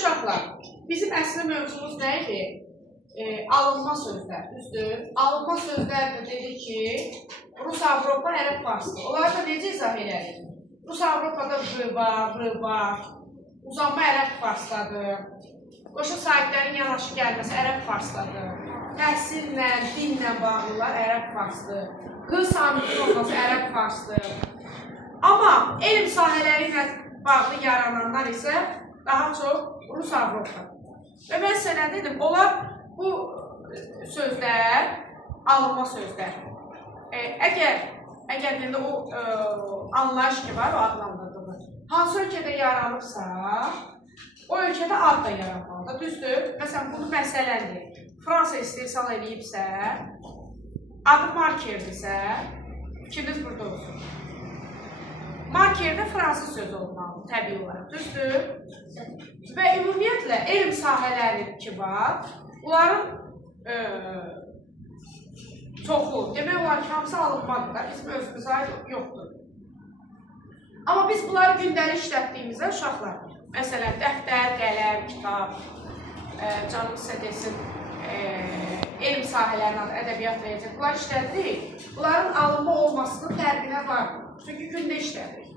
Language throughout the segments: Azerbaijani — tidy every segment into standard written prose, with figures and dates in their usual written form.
uşaqlar, bizim əslində mövzumuz nə idi? Alınma sözlər, düzdür? Alınma sözlər də dedi ki, Rus Avropa ərəb farsdır. Onları da necə izah edərik? Rus Avropada V var, R var, uzanma ərəb farsdadır. Qoşa sahiblərin yanaşı gəlməsi ərəb farsdadır. Təhsillə, dinlə bağlılar ərəb farsdır. H samiti olması ərəb farsdır. Amma elm sahələri ilə bağlı yarananlar isə daha çox Rus Avropa. Və mən sənə dedim, onlar bu sözlər alınma sözlər. Əgər deyəndə o anlayış ki var, o adlandırdığı. Hansı ölkədə yaranıbsa, o ölkədə ad da yaranmalıdır, düzdür? Məsələn, bunu məsələndir. Fransa istehsal edibsə, adı markerdirsə, fikriniz burada olsun. Markerdə fransız sözü olmalı, təbii olaraq, düzdür? Və ümumiyyətlə, elm sahələri ki var, bunların çoxu, demək olar ki, hamısı alınmadır da, bizim özümüzə aid yoxdur. Amma biz bunları gündəlik işlətdiyimizdə uşaqlar, məsələn, dəftər, qələm, kitab, canım sizə desin, elm sahələrindən ədəbiyyat verəcək, bunlar işlədirik. Bunların alınma olmasının fərqinə var. Çünki gündə işlədirik.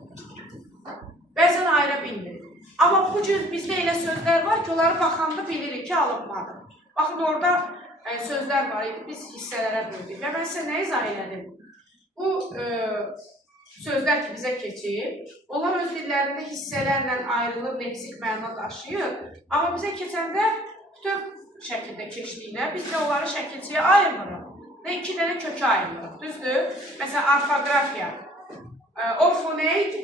Bəzən ayıra bilmirik. Amma bugün bizdə elə sözlər var ki, onları baxanda bilirik ki, alınmadır. Baxın, orada sözlər var idi, biz hissələrə böldük. Və mən sizə nə izah elədim? Bu sözlər ki, bizə keçir, onlar öz dillərində hissələrlə ayrılır, leksik məna daşıyır. Amma bizə keçəndə bütöv şəkildə keçdiyinə, biz də onları şəkilçiyə ayırmırıq. Və 2 dənə kökə ayırmırıq, düzdür? Məsələn, orfoqrafiya. Orfo nə idi?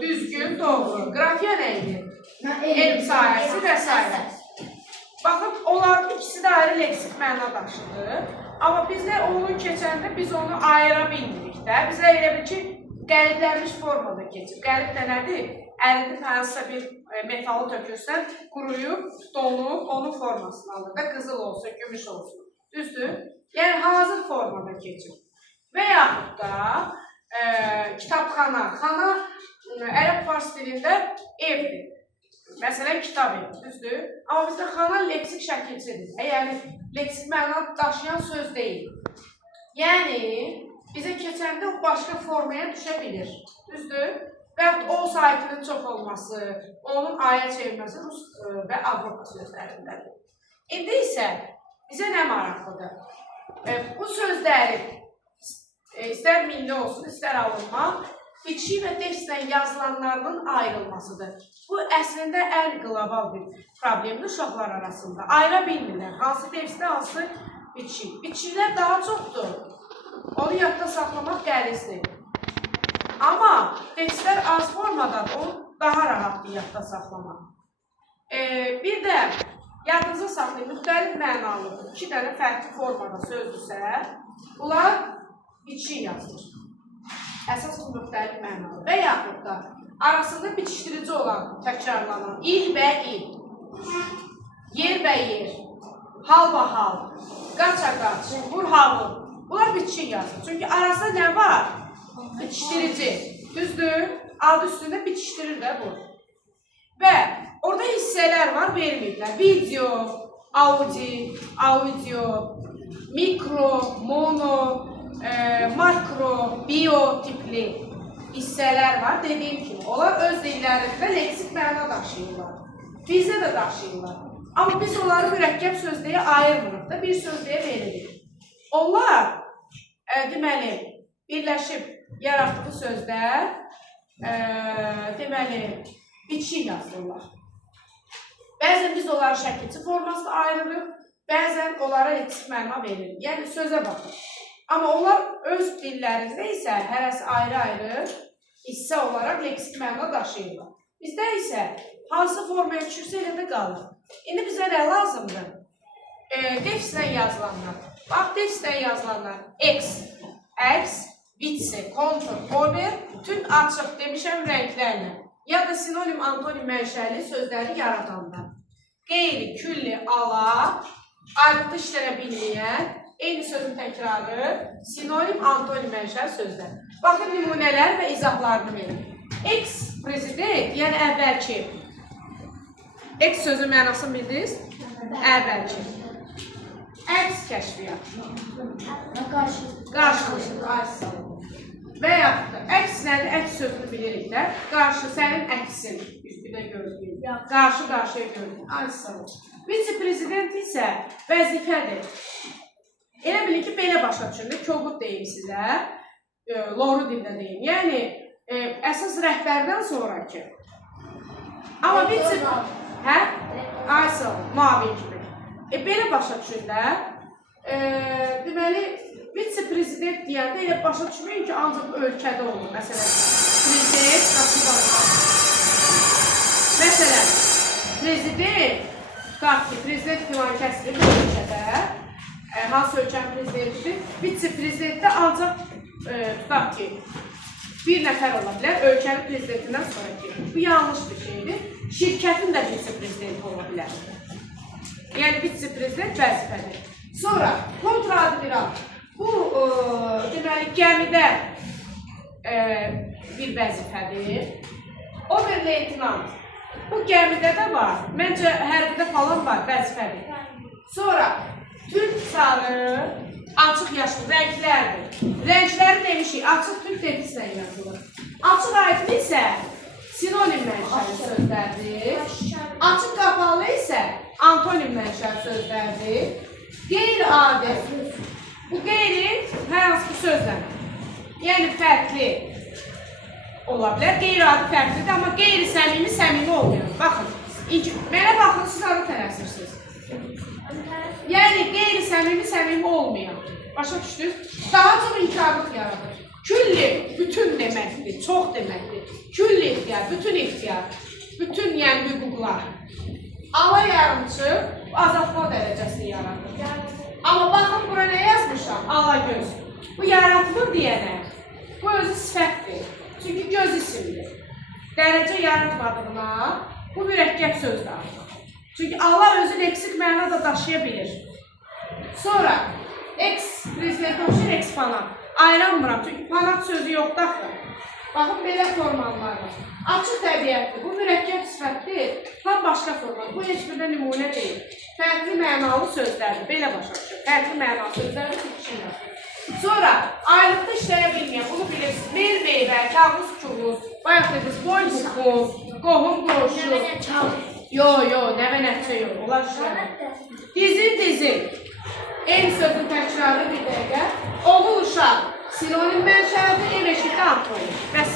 Düzgün, doğru. Qrafiya nə idi? Elm sahəsi və s. Baxın, onların ikisi də ayrı leksik məna daşıdır. Amma bizdə onu keçəndə biz onu ayıra bilmirik də. Bizə elə bil ki, qəliblərmiş formada keçir. Qəlib də nədir? Əlində hansısa bir metalı tökürsən, quruyub, donub, onun formasını alır da, qızıl olsun, gümüş olsun. Düzdür? Yəni, hazır formada keçir. Və yaxud da kitabxana. Xana ərəb fars dilində evdir. Məsələn, kitab evi, düzdür? Amma bizdə xana leksik şəkilçidir. Yəni, leksik məna daşıyan söz deyil. Yəni, bizə keçəndə o başqa formaya düşə bilir. Düzdür? Və o saytının çox olması, onun aya çevirməsi Rus və Avropa sözlərindədir. İndi isə bizə nə maraqlıdır? Bu sözləri istər milli olsun, istər alınma, biçi və defslə yazılanlarının ayrılmasıdır. Bu əslində ən qlobal bir problemdir uşaqlar arasında. Ayıra bilmirlər. Hansı defsdə, hansı biçi. Biçilər daha çoxdur. Onu yadda saxlamaq qəlizdir. Amma defslər az formadan onu daha rahatdır yadda saxlamaq. Bir də yadınıza saxlayın, müxtəlif mənalıdır. 2 dənə fərqli formada sözdürsə, bunlar biçi yazılır. Əsas bu müxtəlif mənalı. Və yaxud da arasında bitişdirici olan, təkrarlanan il və il, yer və yer, hal və hal, qaça qaç, vur havur. Bunlar bitişik yazılır. Çünki arasında nə var? Bitişdirici. Düzdür? Adı üstündə bitişdirir də bu. Və orada hissələr var, verməyiblər. Video, audio, mikro, mono, makro, bio tipli hissələr var. Dediyim kimi, onlar öz dillərində leksik məna daşıyırlar. Bizdə də daşıyırlar. Amma biz onları mürəkkəb sözləyə ayırmırıq da, bir sözləyə veririk. Onlar, deməli, birləşib yaratdığı sözlər, deməli, biçi yazılırlar. Bəzən biz onları şəkilçi formasında ayırırıq, bəzən onlara leksik məna veririk. Yəni, sözə baxır. Amma onlar öz dillərində isə hərəsi ayrı-ayrı hissə olaraq leksik məna daşıyırlar. Bizdə isə hansı formaya düşürsə elə də qalır. İndi bizə nə lazımdır? Defslə yazılanlar. Bax, defslə yazılanlar. X, vitse, kontur, over, bütün açıq demişəm rənglərlə. Ya da sinonim, antonim mənşəli sözləri yaradanda. Qeyri, külli, ala, ayrıqda işlərə bilməyən, eyni sözün təkrarı, sinonim, antonim mənşəli sözlər. Baxın, nümunələr və izahlarını verin. X prezident, yəni əvvəlki X sözün mənasını bildiniz? Əvvəlki. Əks kəşfiyyat. Qarşılıqlı. Və yaxud da əks nədir? Əks sözünü bilirik də. Qarşı sənin əksin. Üstüdə gördüyün. Qarşı-qarşıya gördüyün. Aysan. Vitse-prezident isə vəzifədir. Elə bilin ki, belə başa düşünün. Kobud deyim sizə. Loru dildə deyim. Yəni, əsas rəhbərdən sonraki. Amma vitse... Hə? Aysan. Mavi kimi. Belə başa düşün də. Deməli, vitse-prezident deyəndə elə başa düşməyin ki, ancaq ölkədə olur. Məsələn, prezident qapı var. Məsələn, prezident filan kəsilir bir ölkədə, hansı ölkənin prezidentidir, vitse-prezidentdə ancaq tutaq ki, bir nəfər ola bilər, ölkənin prezidentindən sonraki. Bu yanlış bir şeydir. Şirkətin də vitse-prezidenti ola bilər. Yəni, vitse-prezident vəzifədir. Sonra, kontra-admiral. Bu, deməli, gəmidə bir vəzifədir. Ober-leytinant. Bu gəmidə də var. Məncə, hərbidə falan var, vəzifədir. Sonra, türk sarı, açıq yaşlı rənglərdir. Rəngləri demişik, açıq türk defislə yazılır. Açıq aydın isə sinonim mənşəli sözlərdir. Açıq qapalı isə antonim mənşəli sözlərdir. Qeyri-adi. Bu qeyri hər hansı bir sözlərdir. Yəni, fərqli ola bilər. Qeyri-adi fərqlidir, amma qeyri-səmimi, səmimi olmuyor. Baxın, mənə baxın, siz adı tələsirsiniz. Yəni, qeyri-səmimi, səmimi olmuyor. Başa düşdünüz? Daha çox inkarlıq yaradır. Külli, bütün deməkdir, çox deməkdir. Külli ixtiyar, bütün ixtiyar, bütün yəni hüquqlar. Allah yarımçı azaltma dərəcəsini yaradır. Amma baxın, bura nə yazmışam? Allah göz. Bu yaratılır deyənə, bu özü sifətdir. Çünki göz isimdir. Dərəcə yaratmadığına bu mürəkkəb sözdür. Çünki Allah özü leksik məna da daşıya bilir. Sonra, eks-prezidentə oxşar eksponat. Ayıranmıram, çünki panat sözü yoxdur axı. Baxın, belə formalar var. Açıq təbiətdir, bu mürəkkəb sifətdir, tam başqa formadır. Bu heç birdə nümunə deyil. Fərqli mənalı sözlərdir, belə başa düşür. Fərqli mənalı sözlərdir, fikirlər. Sonra, aylıqda işləyə bilməyən, bunu bilirsiniz. Meyl meyvə, kağız kuruz, bayaq dediniz, boy buxum, qohum qoşu. Yo, nəvə nəticə yox, onlar işləmir. Dizil. Eyni sözün təkrarı bir dəqiqə. Oğul uşaq, sinonim mənşəlidir, ev eşikdə antonim.